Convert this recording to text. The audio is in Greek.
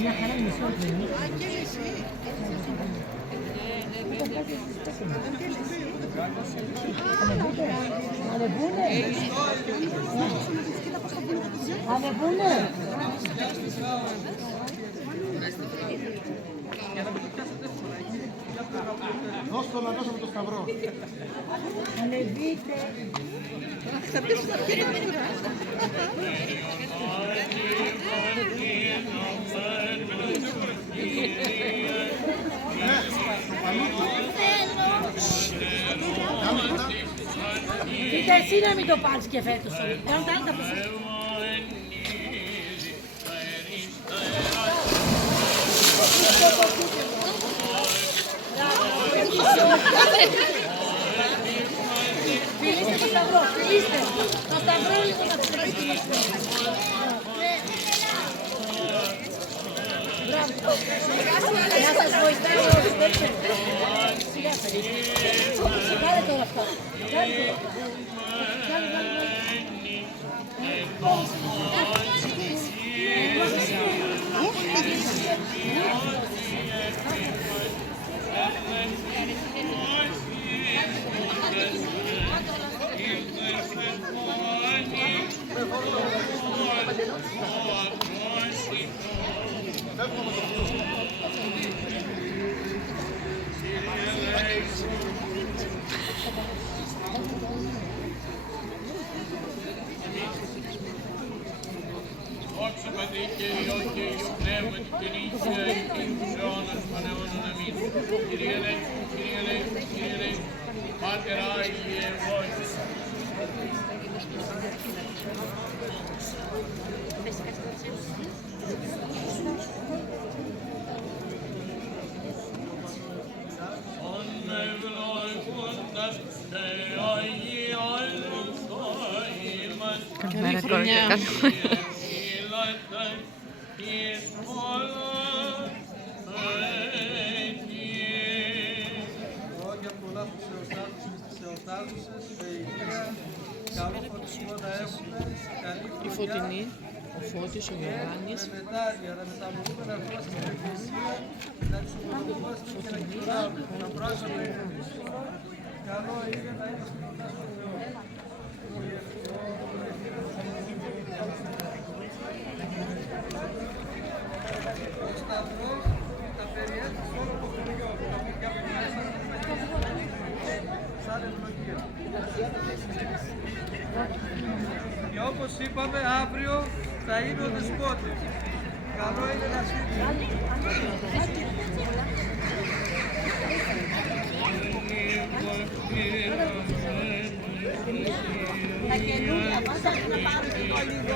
Μια χαρά είναι μισό δίνει. Ανεβούνε. Ανεβούνε. Δώστε να δώσουμε το σταυρό. Ανεβείτε. Κοίτα εσύ να μην το πάρεις και φέτος. Κάνω τα άλλα προσέχει. Φιλήστε το σταυρό, φιλήστε. Το σταυρό λίγο να το φιλήστε. Μπράβο. Να σας βοηθάει όλους, τέτοια. Σιγά φιλήστε. Κάνε τώρα αυτά. Κάνε τώρα. Όξο Πατρί και Υιό και Υιό Πνεύμα και νύχια και τους αιώνας πανεώνων αμήν. Κύριε ελέγχου, Κύριε ελέγχου, Κύριε ελέγχου, Πάτερ Άγιε ευώης. Ον ευλογούντας και αγιόλους οήμας. Καλημέρα κορίτσια. Λόγια πολλά στους εορτάζουσες, στις εορτάζουσες, με υγεία, καλό φωτισμό να έχουμε, καλή Η χρονιά. Φωτεινή, ο Φώτης, ο Γιωάννης. Για να μεταμορφούμε να βγούμε στην εκκλησία, να τους ομολογούμε και να κοιτάμε, να πράσουμε. Καλό είναι να είμαστε κοντά στον Θεό. Ο σταυρός τα περιέχει σε όλο το χωριό, τα παιδιά που μέσα, σαν ευλογία. Και όπως είπαμε, αύριο θα είναι ο Δεσπότης. Καλό είναι να σφίξει. Τα καινούργια μας θα πάρουν το λίγο.